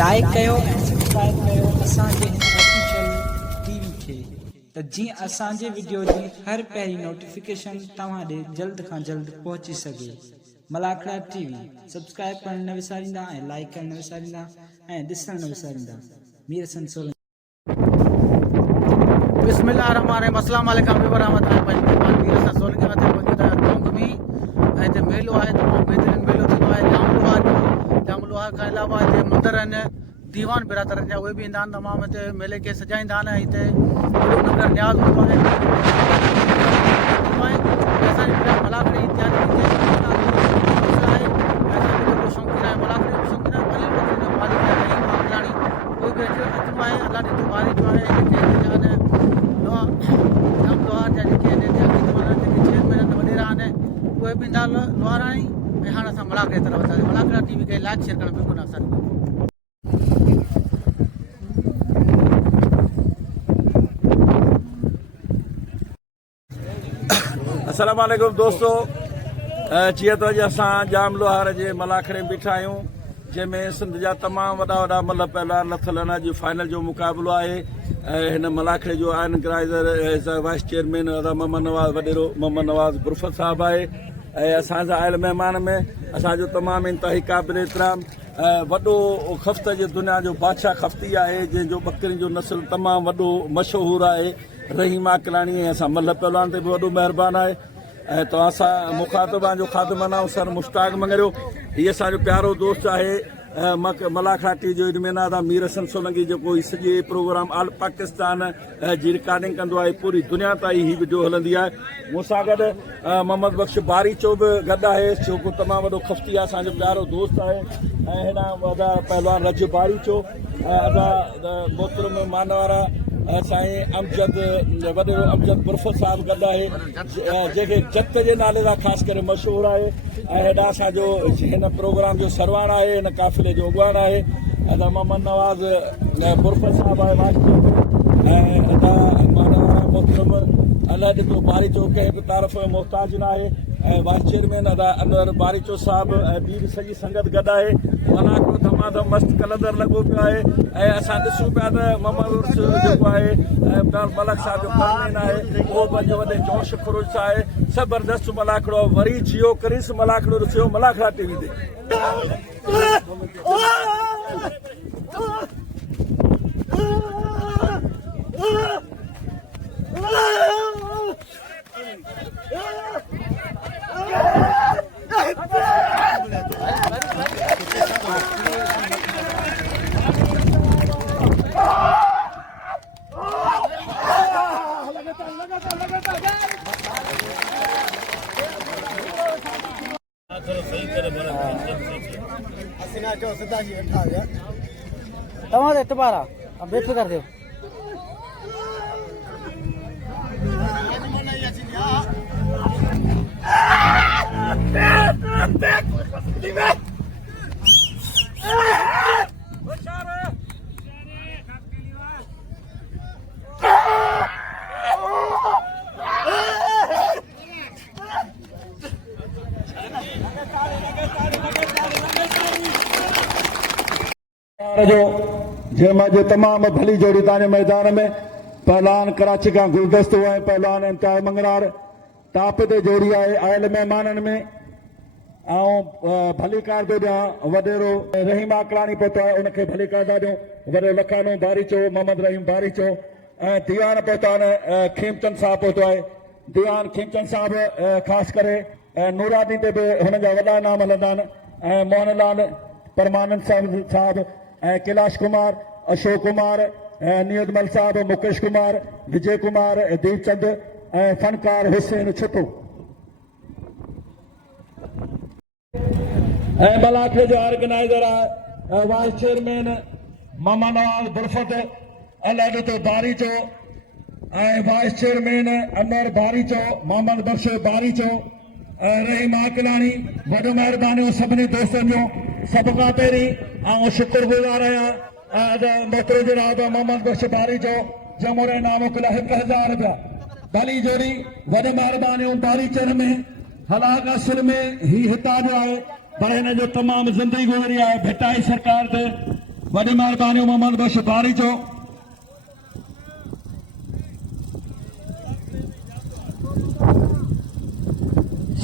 Like कयो ऐं subscribe कयो असांजे हिन ऑफिशियल टीवी खे त जीअं असांजे वीडियो जी हर पहिरीं नोटिफिकेशन तव्हां ॾे जल्द खां जल्द पहुची सघे। मलाखड़ा टीवी सब्सक्राइब करण न विसारींदा ऐं लाइक करण न विसारींदा ऐं ॾिसण न विसारींदा। मीर हसन सोलंकी। बिस्मिल्लाहिर्रहमानिर्रहीम अस्सलाम वालेकुम वरहमतुल्लाहि वबरकातुहू। मीर हसन सोलंकी मथे पहुची चौंक में ऐं मेलो आहे तमामु बहितरीनु मेलो थींदो आहे। जाम लोहार खां अलावा हिते मंदर आहिनि, दीवान बिरादरनि जा उहे बि ईंदा आहिनि। तमामु हिते मेले खे सजाईंदा आहिनि। हिते नगर न्याज़ हूंदो आहे। असांजी मलाखड़ी तयारी थी शौक़ीन आहे, मलाखड़ी जो शौक़ीन आहे, भली मालिक आहे कोई बि अचणो आहे। अलाह जी दुआरी जो आहे जाम लोहार जा जेके चेयरमैन आहिनि वॾेरा आहिनि उहे बि ईंदा लोहार आहिनि। ऐं हाणे असां मलाखड़ी तरफ़ असांजे मलाखड़ा टीवी खे लाइक शेयर करणु बिल्कुलु न असांजो। अस्सलाम वालेकुम दोस्तों, जीअं त अॼु असां जाम लोहार जे मलाखड़े में बीठा आहियूं, जंहिंमें सिंध जा तमामु वॾा वॾा मल पहलवान लथल आहिनि। अॼु फाइनल जो मुक़ाबिलो आहे। हिन मलाखड़े जो ऑर्गेनाइज़र वाइस चेयरमैन मोहम्मद नवाज़ वॾेरो मोहम्मद नवाज़ बुरफत साहिबु आहे। ऐं असांजा आयल महिमान में असांजो तमामु इंतहाई क़ाबिल एतिराम वॾो खफ़्त जे दुनिया जो बादशाह खफ़्ती आहे, जंहिंजो ॿकरियुनि जो नस्ल तमामु वॾो मशहूरु आहे, रहीम आकलाणी। ऐं असां मल पहलवान ते बि वॾो महिरबानी आहे। ऐं तव्हां सां मुखातबान जो ख़ादमना सर मुश्ताक मंगरियो। हीअ असांजो प्यारो दोस्त आहे मलाखड़ा टी जो इनमेनादा मीर हसन सोलंकी, जेको ही सॼे प्रोग्राम ऑल पाकिस्तान जी रिकॉर्डिंग कंदो आहे। पूरी दुनिया ताईं हीअ वीडियो हलंदी आहे। मूंसां गॾु मोहम्मद बख्श बारीचो बि गॾु आहे, जेको तमामु वॾो खफ़्ती आहे, असांजो प्यारो दोस्त आहे। ऐं हिन वॾा पहलवान रज बारीचो ऐं अदा मोहतरम मानवारा साईं अमजद वॾेरो अमजद बुरफत साहिबु गॾु आहे, जंहिंखे जत जे नाले सां ख़ासि करे मशहूरु आहे। ऐं हेॾा असांजो हिन प्रोग्राम जो सरवाण आहे, हिन काफ़िले जो अॻुवान आहे अदा मोहम्मद नवाज़ बुरफत साहिबु आहे ऐं अदा मानवारा मोहतरम अलाह ॾिठो बारीचो कंहिं बि तारीफ़ जो मोहताज न आहे। ऐं वाइस चेयरमैन अदा अनवर बारीचो साहिबु ऐं ॿी बि सॼी संगत गॾु आहे। मलाखड़ो तमामु मस्तु कलंदर लॻो पियो आहे। ऐं असां ॾिसूं पिया त मोहम्मद उर्स जेको आहे मलक साहिब जो कारमेन आहे, उहो पंहिंजे वॾे जोश ख़ुरूज सां आहे। ज़बरदस्त मलाखड़ो वरी जियो करीस मलाखड़ो ॾिसियो मलाखड़ा टीवी ते। तव्हां ते इतबार आहे, बेफ़िक्र थियो। जो तमामु भली जोड़ी तव्हांजे मैदान में पहलवान कराची खां गुलदस्तो आहे, पहलवान इंतहा मंगरार ताप ते जोड़ी आहे। आयल महिमाननि में ऐं भली कार थो ॾियां वॾेरो रहीम आकलाणी पहुतो आहे, उनखे भली कार था ॾियूं वॾेरो लखानो बारीचो मोहम्मद रहीम बारीचो। ऐं दीवान पहुता आहिनि खीमचंद साहिबु पहुतो आहे। दीवान खीमचंद साहिबु ख़ासि करे नूरानी ते बि हुन जा वॾा नाम हलंदा आहिनि। ऐं मोहनलाल परमानंद साहिबु ऐं कैलाश कुमार, अशोक कुमार, नियतमल साहिबु, मुकेश कुमार, विजय कुमार, दीपचंद ऐं फनकार हुसैन छुटो। ऐं मलाखड़े जो ऑर्गेनाइज़र आहे वाइस चेयरमैन मोहम्मद नवाज़ बुरफत अलाह ॾिठो बारीचो ऐं वाइस चेयरमैन अनवर बारीचो, मोहम्मद बख्श बारीचो, रहीम आकलाणी। वॾो महिरबानी सभिनी दोस्तनि जो। सभ खां पहिरीं ऐं शुक्रगुज़ार आहियां मोहतरम जनाब मोहम्मद बख्श बारीचो, जमूर इनाम कुल 1000 रुपया भली जोड़ी। वॾी महिरबानी बारीचर में हलाक असुल में ही हिताब आहे, पर हिन जो तमामु ज़िंदगी गुज़री आहे। भिटाई सरकार ते वॾी महिरबानी मोहम्मद बख्श बारी जो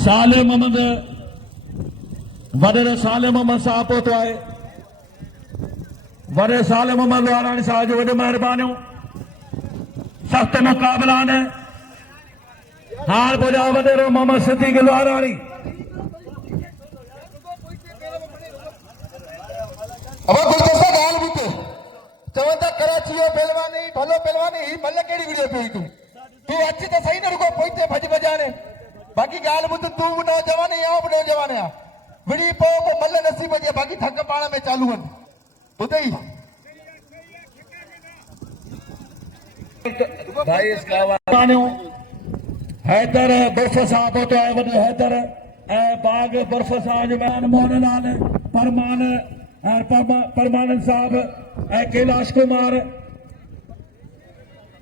साले मोहम्मद वॾे साले मोहम्मद साहब पहुतो आहे वॾे साले मोहम्मद लोहाराणी साहब जो वॾी महिरबानियूं सख़्त मुक़ाबिला आहिनि हार बोलिया वॾेरो मोहम्मद सिद्दीक़ लोहाराणी अब गुलदस्ता गाल बुत चवंदा कराची जो पहलवानी भलो पहलवानी ही मल केड़ी वीडियो पे तू तू अच्छी तो सही न रुको पोइते भज बजाने बाकी गाल बुत तू नौजवान या नौजवान या विड़ी पो मल नसीब जे बाकी थक पाण में चालू हन बुतई भाई इसका मानियो हैदर बर्फ साहब तो है वॾो हैदर बाग बर्फ साहब जो बयान मोहनलाल परमानंद साहब कैलाश कुमार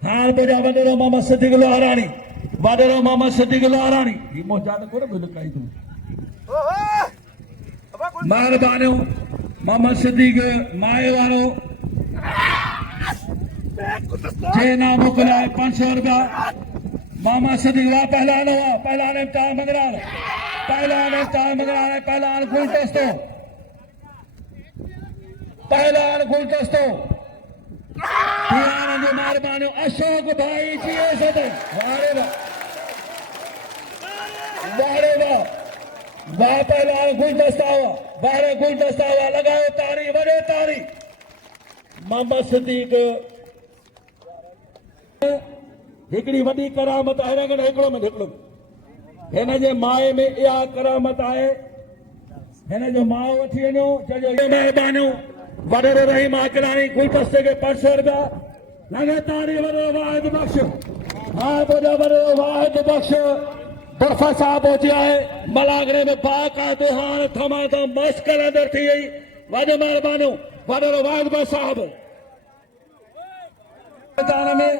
हार बोलिया वॾेरो मोहम्मद सिद्दीक़ लोहाराणी वॾेरो मोहम्मद सिद्दीक़ लोहाराणी ही मोजा न कोन बिल कई तू महिरबानियूं मोहम्मद सिद्दीक़ माए वारो जे नाम मोकिलाए 500 रुपया मोहम्मद सिद्दीक़ वाह पहलवान इम्तिहान मंगराल पहलवान गुलदस्तो दीवान जो महिरबानियूं अशोक भाई जी सदन वाह पहलवान गुलदस्ता हुआ लगायो तारी वॾे तारी मोहम्मद सिद्दीक़ हिकिड़ी वॾी करामत आहे हिकिड़ो हिन जे माए में इहा करामत आहे हिन जो माउ वठी वञो चइजो महिरबानियूं वॾेरो रहीम आकलाणी गुलदस्ते खे 500 रुपया लगातारी वॾेरो वाहिद बख्श हार बोलिया वॾेरो वाहिद बख्श बर्फा साहब पहुची आहे मलागरे में बाक़ायदे हाणे तमामु मस्त अंदर थी वई वॾी महिरबानियूं वॾेरो वाहिद बख्श साहब मैदान में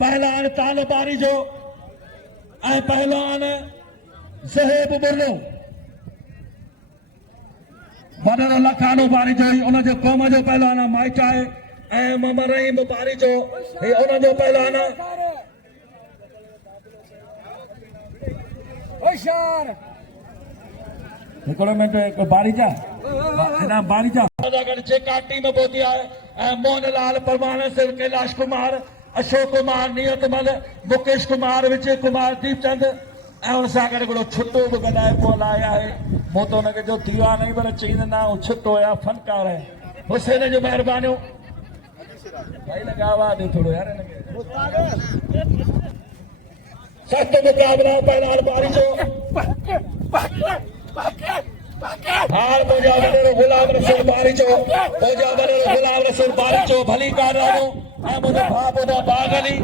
पहलवान तालबारी जो ऐं पहलवान ज़हेब बुर्रो वॾेरो लखानो बारी जो उनजो क़ौम जो पहलवान माइट आहे ऐं मोहम्मद रहीम बारी जो ही उनजो पहलवान हिकिड़ो मिंट बारीजा जेका टीम पहुती आहे ऐं मोहनलाल परमानंद सिंह कैलाश कुमार अशोक कुमार नियतमल मुकेश कुमार विजय कुमार दीपचंद ऐं हुन सां गॾु हिकिड़ो छुटो बि गॾाए पोइ लाइ आहे मूं त हुनखे जो दीवान ई पर चईंदा न हू छुटो या फनकार आहे हुसैन जो महिरबानियूं भाई लॻा आवाज़ ॾियो थोरो यार सख़्त मुक़ाबिला पहलवान बारी जो हार बोजा वॾेरो गुलाम रसूल बारी जो भली कार राणो ऐं मुंहिंजो भाउ बोजा बाग अली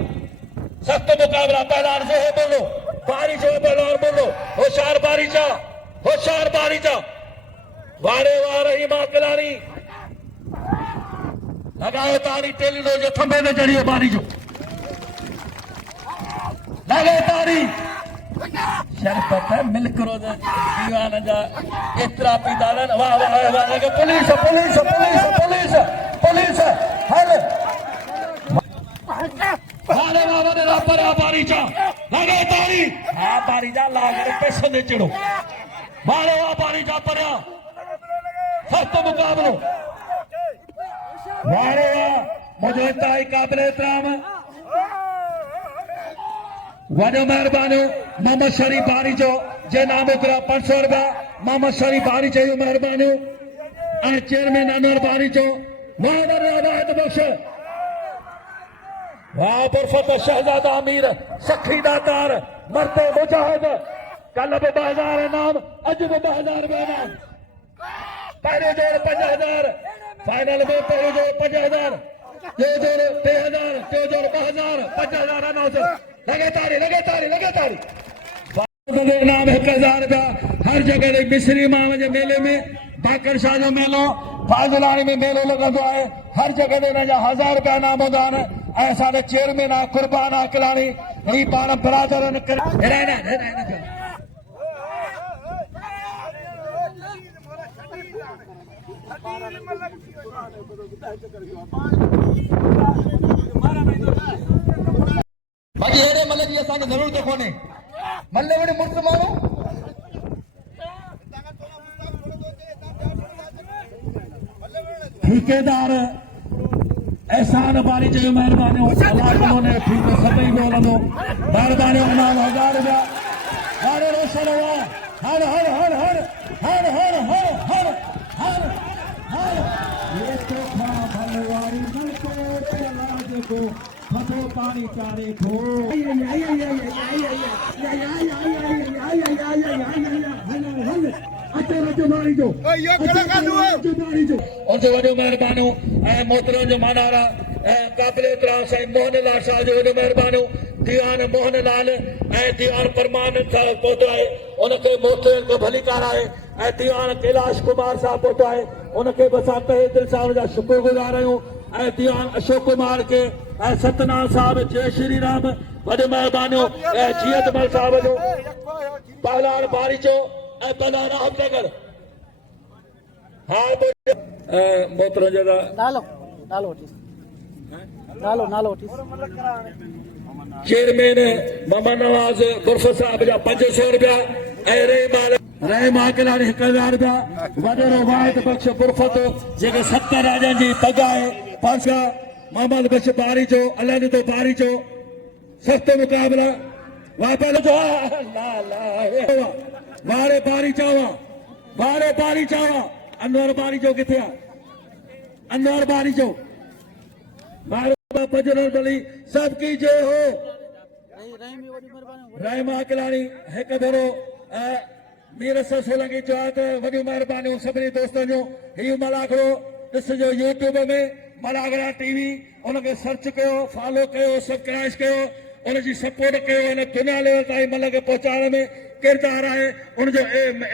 सख़्त मुक़ाबिला पहलवान ज़ोहे बोलो बारी जो पहलवान बोलो होशियार बारी जा वारे वार रहीम आकलाणी लगायो तारी टेलीनो जो थंबे में चढ़ी बारी जो लगे तारी शरबत मिल्क रोज दीवान जा एतिरा पीता आहिनि वाह पुलिस हल वारे वाह वॾेरा परिया बारी जा लगे तारी हा बारी जा लागर पैसो दे चिड़ो वारे वाह बारी जा परिया सख़्त मुक़ाबिलो वारे वाह मुंहिंजो इंतहाई क़ाबिल एतिराम वॾो महिरबानियूं मोहम्मद शरीफ बारी जो जे नाम मोकिलिया 500 रुपया मोहम्मद शरीफ बारी जो महिरबानियूं ऐं चेयरमैन अनवर बारी जो वाहिद बख्श वाह बरफत शहजादा अमीर सखी दातार मरते मुजाहिद कल बि 2000 इनाम अॼु बि 2000 रुपया इनाम पहिरियों जोड़ 5000 फाइनल में पहिरियों जोड़ 5000 ॿियो जोड़ 3000 टियों जोड़ 2000 5000 अनाउंस लगे तारी इनाम 1000 रुपया हर जगह मिस्री माम जे मेले में बाकर शाह जो मेलो फाज़िलाणी में मेलो लगंदो आहे हर जगह ते हिन जा 1000 रुपया इनाम हूंदा आहिनि ऐं असांजा चेयरमैन आहे कुर्बान आकलाणी ही पाण बरादरनि बाक़ी अहिड़े मल जी असांखे ज़रूरत कोन्हे मल वटि मुड़ुसु माण्हू ठेकेदार एहसान बारी जो महिरबानी ने ठीक सभई बोलंदो महिरबानी 1000 रुपया हाणे रोशन हुआ हर हर हर हर हर हर हर हर हर हर ये तो खा भलवारी नलके लाज को फतो पानी चारे को और जो वॾो महिरबानी ऐं मोहतरम जो मानारा ऐं क़ाबिल एतिराम साईं मोहन लाल शाह जो वॾो महिरबानी दीवान मोहन लाल ऐं दीवान परमानंद साहब पहुतो आहे उनखे मोहतरम को भलीकार आहे ऐं दीवान कैलाश कुमार साहब पहुतो आहे उनखे बि असां तहे दिलि सां उनजा शुक्रगुज़ार आहियूं ऐं दीवान अशोक कुमार खे ऐं सतनाम साहब जय श्री राम वॾो महिरबानी ऐं जियतमल साहब जो पहलवान बारीचो ऐं पहलवान अहमदनगर हाँ मोहतरम जगह नालो नालो वठी नालो नालो वठी चेयरमैन मोहम्मद नवाज गुरफ साहब जा 500 रुपया ऐं रहमा किलानी 1000 रुपया वॾो वाहिद बख्श गुरफत जेके 7 राजनि जी पग आहे पासा मोहम्मद बख्श बारी जो अलाह तो बारी जो सख़्त मुक़ाबला वापस जो ला ला वारे बारी चावा अनवर बारी जो किथे आहे अनवर बारी जो बजरंग बली सबकी जय हो रहमा किलानी एक भेरो मीर सोलंकी चयो त वॾी महिरबानी सभिनी दोस्तनि जो हीउ मलाखड़ो ॾिसजो यूट्यूब में मलाखड़ा टीवी उनखे सर्च कयो फॉलो कयो सब्सक्राइब कयो उनजी सपोर्ट कयो इन दुनिया लेवल ताईं मल खे पहुचाइण में किरदार आहे उनजो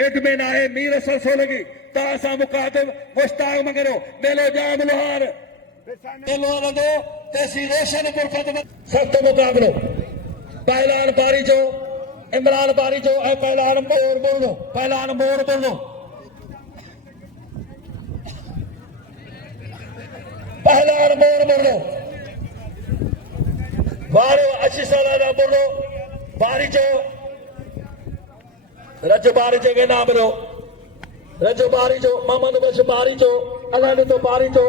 एडमिन आहे मीर सोलंकी तव्हां सां मुखातिब मुश्ताक मगरो मेलो जाम लोहार मेलो हलंदो तेसी रोशन गुरफत में सख़्त मुक़ाबिलो पहलवान बारी जो इमरान बारी जो ऐं पहलवान मोर बोलो पहलवान मोर बोलो पहलवान मोर बोलो वारो 80 साल जा बोलो बारी जो रज बारी जो के नाम लो रजो बारी जो मोहम्मद बख्श बारी जो अलाह तो बारी जो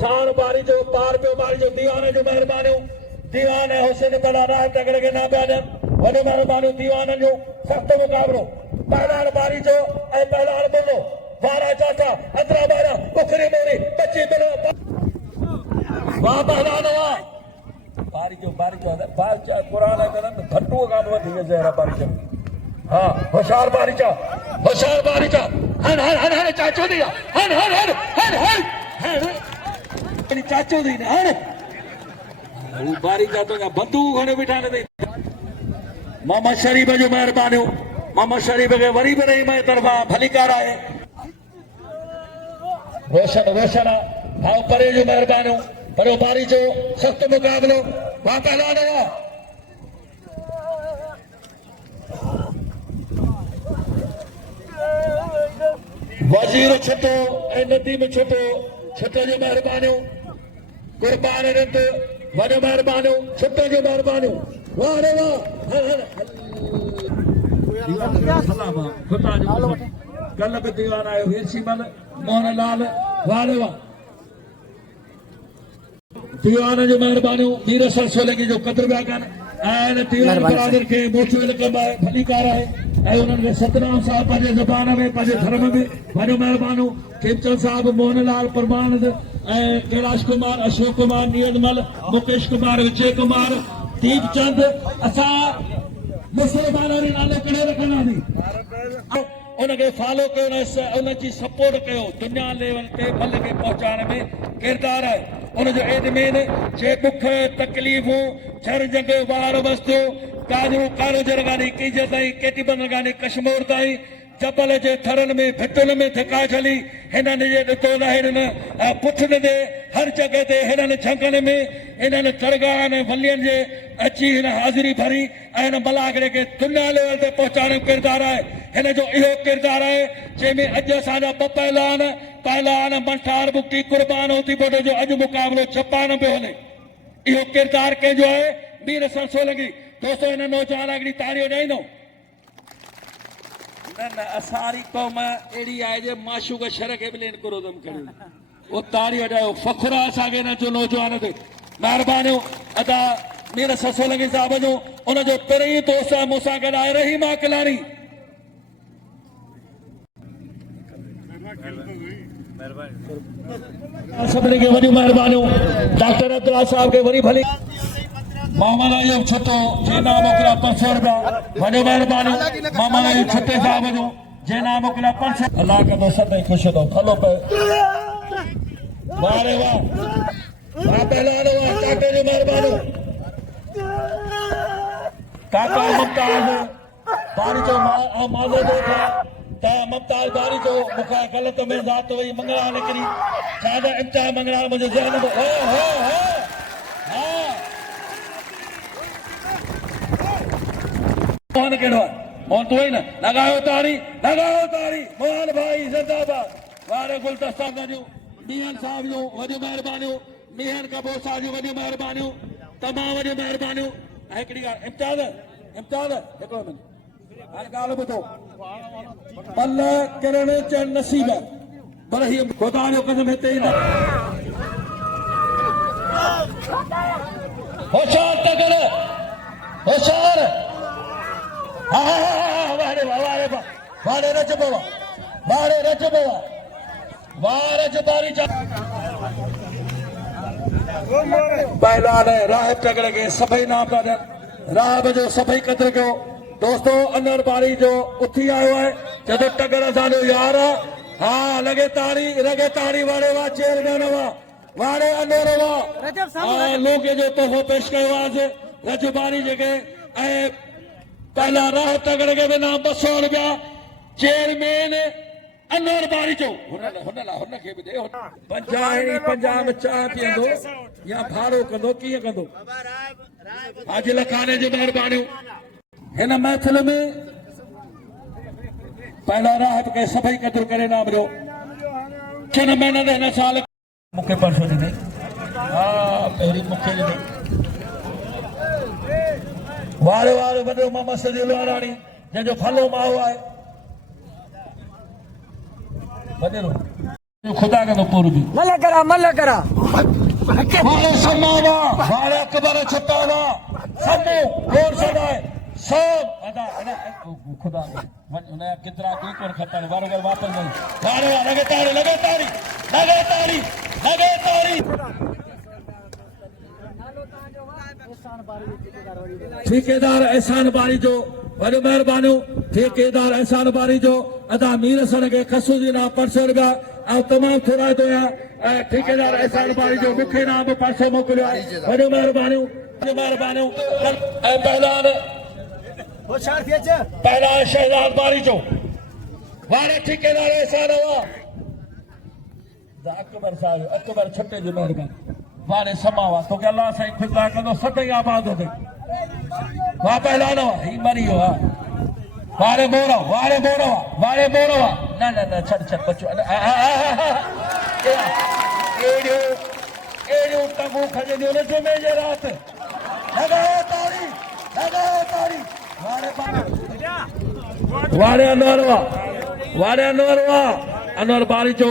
शान बारी जो पार पियो बारी जो दीवाने जो महिरबानी दीवान है हुसैन बला राह तगड़े के ना बयान वॾो महिरबानी दीवान जो सख़्त मुक़ाबिलो पहलवान बारी जो ऐं पहलवान बोलो वारा चाचा अंदरा बारा उखरी मोरी बची बिलो वाह पहलवान वाह बारी जो बाचा कुरान है कदम घटू का वधी ज़हरा बारी जो हाँ होशियार बारीचा हन हन हन हन चाचो दी हन हन हन हन हन हन चाचो दी हन वो बारीचा तो बंदूक हने बिठाने दे मोहम्मद शरीफ जो महिरबानी मोहम्मद शरीफ के वरी भी नहीं मैं तरफा भलीकार आहे रोशन हाँ परे जो महिरबानी परो बारी जो सख़्त मुक़ाबिलो वहाँ पहलवान हुआ वजीर छटो ऐं नदीम छटो जो महिरबानियूं कुर्बान रत वॾो महिरबानियूं छटो जो महिरबानियूं वाह रे वाह कल बि दीवान आयो वीरसीमल मोहन लाल वाह रे वाह दीवान जो महिरबानियूं मीर सोलंकी जो क़दुरु पिया कनि ऐं दीवान बरादर खे मोचो कम आहे भलीकार आहे ऐं उन्हनि खे सतनाम साहब पंहिंजे ज़बान में पंहिंजे धर्म में वॾो महिरबानी खेमचंद साहब मोहन लाल परमानंद ऐं कैलाश कुमार अशोक कुमार नीरजमल मुकेश कुमार विजय कुमार दीप चंद असां मुसलमाननि जो नालो कहिड़ो रखंदासीं उनखे फॉलो कयो उनजी सपोर्ट कयो दुनिया लेवल ते मल खे पहुचाइण में किरदार आहे उनजो एडमिन जे दुख तकलीफ़ूं झर जंग वार वस्तो काजू कारो जरगानी कीज ताईं केटी बंदरगानी कश्मीर ताईं जबल जे थरन में भितुन में धिका छली हिननि जे ॾिठो न हिननि पुठनि ते हर जॻह ते हिननि झंगनि में हिननि दरगाहनि वलियनि जे अची हिन हाज़िरी भरी ऐं हिन मलाखड़े खे दुनिया लेवल ते पहुचाइण जो किरदारु आहे हिन जो इहो किरदारु आहे जंहिंमें अॼु असांजा ॿ पहलवान मंठार बुक्टी कुर्बान होती बोडो जो अॼु मुक़ाबिलो छपान पियो हले इहो किरदारु कंहिंजो आहे मीर हसन सोलंकी दोस्तो हिन नौजवान हिकिड़ी ताड़ियूं ॾींदो न असारी क़ौम अहिड़ी आहे जे माशूक शर खे बि लेन कुरोदम करियो वो ताड़ी वॼायो फ़ख़ुर आहे असांखे हिन जो नौजवान ते महिरबानियूं अदा मीर हसन सोलंकी साहिब जो उनजो पहिरीं दोस्त आहे मूंसां गॾु आहे रहीमा किलानी सभिनी खे वॾियूं महिरबानियूं डॉक्टर अब्दुल्ला साहब खे वरी भली मोहम्मद अयूब छुटो जे नाम मोकिलिया 500 रुपया वॾियूं महिरबानियूं मोहम्मद अयूब छुटे साहब जो जे नाम मोकिलिया 500 अल्लाह कंदो सदाईं ख़ुशि थो हलो पे वाह रे वाह वाह पहलवान वाह काके जी महिरबानियूं काका मुमताज बारी जो मालो देखा मुमताज बारी जो मूंखे ग़लति में ज़ात वई मंगड़ा निकिरी ज्यादा इम्तिहान मंगड़ा मुंहिंजे ज़हन में हा मोहन कहिड़ो आहे मोहन तू ई न लॻायो ताड़ी मोहन भाई ज़िंदाबाद वारे गुलदस्ता गॾियूं मीहन साहब जूं वॾियूं महिरबानियूं मीहन कपूर साहब जूं वॾियूं महिरबानियूं तमामु वॾियूं महिरबानियूं ऐं हिकिड़ी ॻाल्हि इम्तियाज़ हिकिड़ो मिनट हाणे ॻाल्हि ॿुधो पल किरण चढ़ नसीब पर हीअ ख़ुदा जो कदम हिते ई न होशियार तगड़ होशियार हा वारे रच पवा वारे बारी पहलवान राहब तगड़ के सभई नाम था ॾियनि राहब जो सभई क़दुरु कयो दोस्तो अनवर बारी जो उथी आयो आहे जॾहिं टगर असांजो यार आहे हा लॻे ताड़ी वारे वाह चेयरमैन वारे अनवर वाह लोके जो तोहफ़ो पेश कयो आहे रज बारी जेके ऐं पहला राह तगड़ खे बि नाम 200 रुपया चेयरमैन अनवर बारी जो हुनखे बि ॾे 50 में चांहि पीअंदो या भाड़ो कंदो कीअं कंदो हाजी लखाने जी महिरबानियूं हिन महफ़िल में पहला राहत के सभई क़दुरु करे नाम ॾियो 6 महीना हिन साल मूंखे परसों ॾिनई हा पहिरीं मूंखे ॾिनई वारे वॾो मोहम्मद सदील वाराणी जंहिंजो फलो माओ आहे वॾेरो खुदा कंदो पूरो बि मल करा वारे समावा वारे अकबर छटावा समो और सदाए सब अदा खुदा वन उनया केतिरा कोई कोन खपन बराबर वापस वई वारे लगे ताड़ी ठेकेदार एहसान बारी जो वॾो महिरबानियूं ठेकेदार एहसान बारी जो अदा मीर हसन खे खसूं जी नाम 500 रुपया ऐं तमामु थोरा थो ऐं ठेकेदार एहसान बारी जो मूंखे नाम 500 मोकिलियो आहे वॾो महिरबानियूं ऐं पहला शहजाद बारी जो वारे ठेकेदार एहसान हुआ अकबर छटे जो महिरबानी वारे समावा तो के अल्लाह साईं खुदा कंदो सदाईं आबाद होते वाह पहलवान ही मरी वियो आहे वारे मोरो न छॾ बचो एड़ियूं टंगूं खजंदियूं न जुमे जे राति लॻायो ताड़ी वारे अनवर बारी जो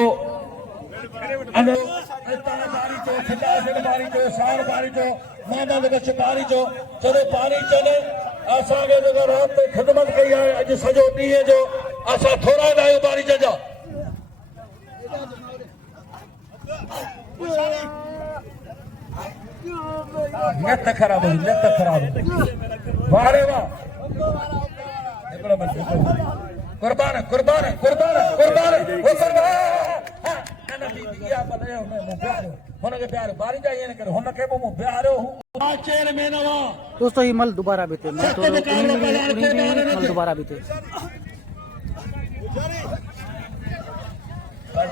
बारी जो फिदासिन बारी जो शान बारी जो मोहम्मद बख्श बारी जो जॾहिं पाणी चले असांखे जेको राति ते ख़िदमत कई आहे अॼु सॼो ॾींहं जो असां थोराईंदा आहियूं बारी जा नत ख़राब वारे वाह कुर्बान दोस्तों ये मल दोबारा बीते दोबारा बीते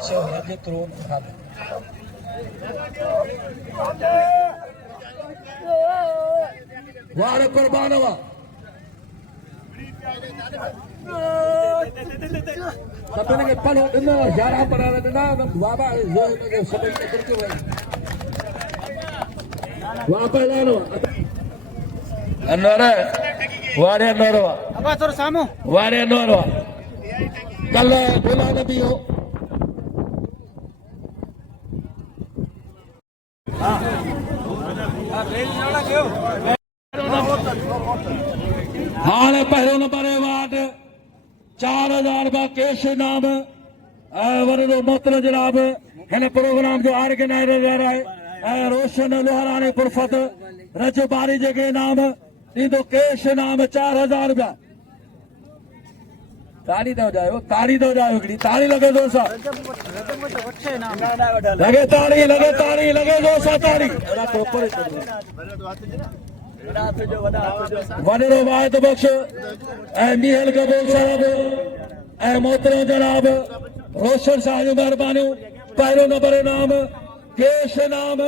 से हजे करो खाद वार कुर्बान हुआ सभिनी खे पढ़ो ॾिनो 11 पढ़ाइण ॾिना बाबा जो हिनखे सभिनी खे करके वई वापस लानो अनवर वारे अनवर अबा थोरो साम्हूं वारे अनवर कल गुला नबी हो हाणे पहिरियों नंबर अवार्ड 4000 रुपया कैश इनाम वॾो मोहतरम जनाब हिन प्रोग्राम जो ऑर्गेनाइज़र आहे रोशन लोहाराणी पुरफत रजबारी जेके इनाम ॾींदो कैश इनाम 4000 रुपया ताड़ी तो जाओ हिकिड़ी ताड़ी लगे दोसा लगे ताड़ी लगे दोसा ताड़ी वॾो वाहिद बख्श ऐं मीहल कबूल साहब ऐं मोहतरम जनाब रोशन साहब जूं महिरबानियूं पहिरियों नंबर इनाम कैश इनाम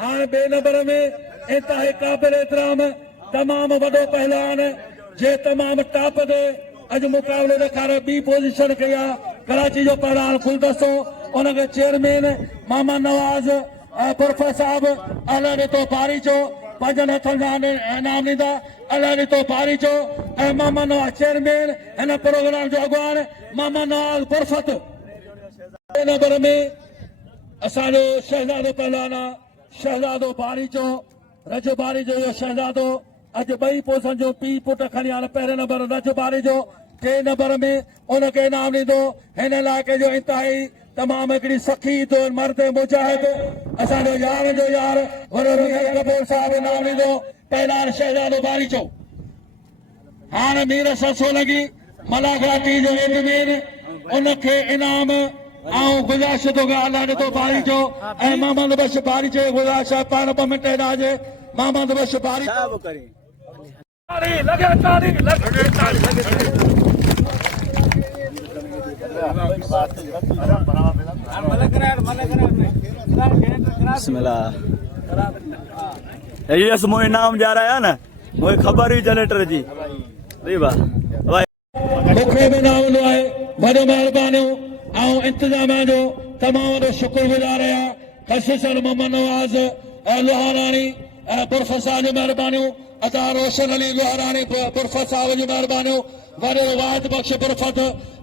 हाणे ॿिए नंबर में इंतिहाई क़ाबिल एतिराम तमामु वॾो पहलवान जे तमामु टॉप ते अॼु मुक़ाबिलो ॾेखारे ॿी पोज़ीशन कई आहे कराची जो पहलवान गुलदस्तो उनखे चेयरमैन मोहम्मद नवाज़ पुरफत साहब अलाह ॾिठो पारी चो 5 हथनि जा इनाम ॾींदा अलाह ॾिठो पारी चो ऐं मोहम्मद नवाज़ चेयरमैन हिन प्रोग्राम जो अॻुवान मोहम्मद नवाज़ पुरफत ॿिए नंबर में असांजो शहज़ादो पहलवान आहे शहज़ादो बारीचो रजबारी जो शहज़ादो अॼु ॿई पोसनि जो पीउ पुटु खणी हाणे पहिरें नंबर रजबारी जो 3 नंबर में उनखे इनाम ॾींदो हिन इलाइक़े जो इंतिहाई तमामु हिकिड़ी सखी तो मर्द मुजाहिद असांजो यार जो यार वॾो मीर कपूर साहिबु इनाम ॾींदो पहलवान शहज़ादो बारीचो हाणे मीर सरसो लॻी मलाघाटी जो एडमिन उनखे इनाम ऐं गुज़ारिश थो कयां अलाह ॾिठो बारीचो ऐं मोहम्मद बख्श बारीचो गुज़ारिश आहे पाण 2 मिंट ॾाजे मोहम्मद बख्श बारी यस मोए नाम जा रहा है ना मोए खबर हुई जनरेटर जी री बा मूंखे बि नाम ॾिनो आहे वॾो महिरबानियूं ऐं इंतिज़ाम जो तमामु वॾो शुक्रगुज़ार आहियां ख़ासिस मोहम्मद नवाज़ लोहाराणी पुरफत साहब जी महिरबानियूं अता रोशन अली लोहाराणी पुरफत साहब जी महिरबानियूं वॾो वाहिद बख्श पुरफत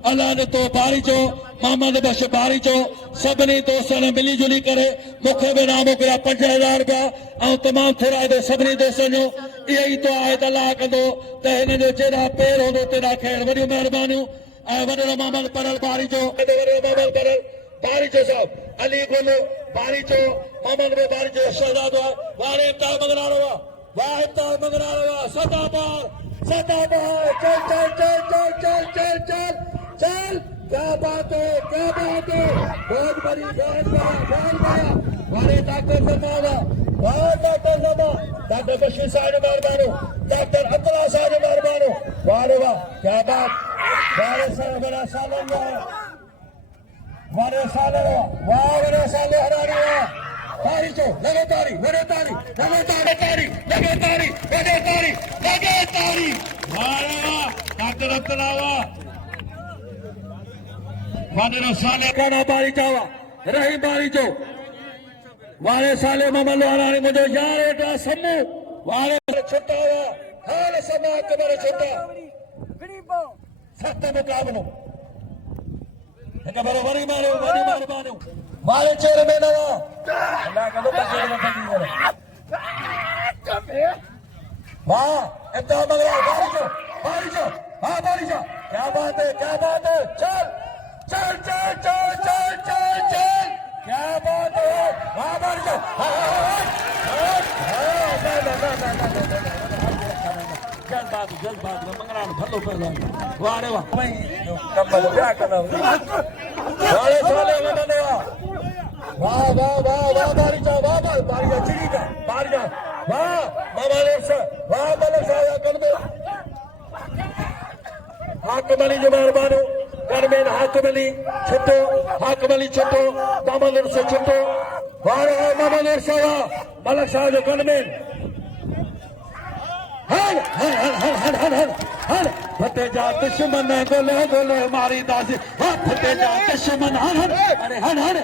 अलाह ॾिठो बारीचो मोहम्मद बख्श बारीचो सभिनी दोस्तनि मिली जुली करे मूंखे बि इनाम मोकिलिया 5000 रुपया ऐं तमामु थोरा सभिनी दोस्तनि जो इहो ई तो आहे त अलाह कंदो त हिन जो जेड़ा पेर हूंदो तेड़ा ख़ैर वॾियूं महिरबानियूं ऐं वॾो मोहम्मद परल बारीचो वॾो मोहम्मद परल बारीचो साहब अली गुल बारीचो मोहम्मद बारीचो शहज़ादो आहे वारे इफ्तार मंगरारो आहे वाह इफ्तार मंगरारो आहे सदा बार चल चल चल चल चल चल चल चल क्या बात है बहुत बड़ी बहुत वारे डॉक्टर समा डॉक्टर बशीर साहब मेहरबानो डॉक्टर अब्दुल्ला साहब मेहरबानो वारे वाह क्या बात वारे साहब बड़ा सालन वारे साले वाह वारे साले हरारी वाह तारी चो लगे तारी लगे तारी लगे तारी तारी लगे तारी लगे तारी लगे तारी वारे वाह डॉक्टर अब्दुल्ला वाह वारे साले काना बारी चावा रही बारी चो वारे साले मोहम्मद लोहाराणी मुझे यार बेटा सम्मू वारे छुट्टा हुआ हाल समा के मेरे छुट्टा सख्त मुकाबलो एक बार वरी मारो वाले चेहरे में नवा अल्लाह का तो चेहरे में वाह इतना मगरा बारिश हां बारिश क्या बात है चल चल चल चल चल चल चल क्या बात है वाह बारिश जल्द मंगरा भलो कर वाह रे वाह भाई कमल क्या करना वाले साले में वाह वाह वाह वाह बारिशा चिड़ी का बारिशा वाह मलिक साहब कर दो हाकम अली जो मेहरबानी गनमैन हाकिम अली छुट्टो, हाकिम अली छुट्टो, दामोदर से छुट्टो, वारो दामोदर सावा मलक शाह जो गनमैन हर हर हर हर हर हर हर हर फते जा दुश्मन गोले गोले मारी दासी, फते जा दुश्मन हर हर, अरे हर हर